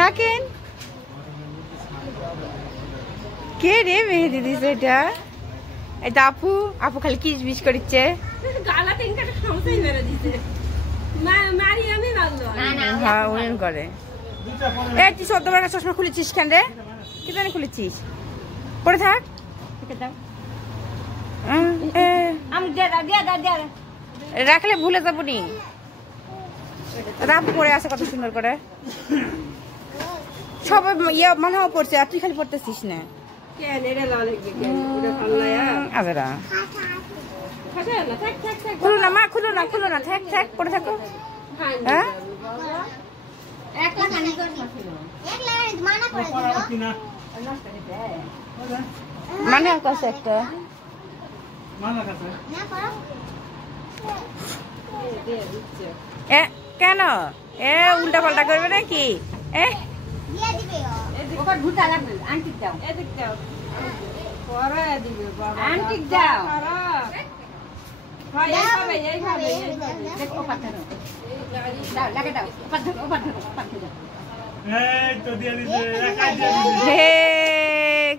থাকেন। কে রে মেহেদি দিছে এটা? এটা আপু। আপু খালি কিচবিচ করছে। হ্যাঁ ওয়েন করে। তুই 14 টাকা চশমা খুলেছিস কেন রে? কি জানি খুলেছিস? পরে থাক। রাখলে ভুলে যাবো নি। আপু পরে আছে কত সুন্দর করে। সবাই ইয়ে মনে হয় পড়ছে, আর তুই খালি পড়তেছিস না। খুলো না মা, খুলো না, খুলো না, থাক থাক পড়ে থাকো। হ্যাঁ মানে কাছে একটা কেন উল্টা পাল্টা করবে নাকি?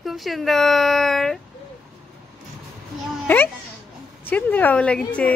খুব সুন্দর, সুন্দর ভালো লাগছে।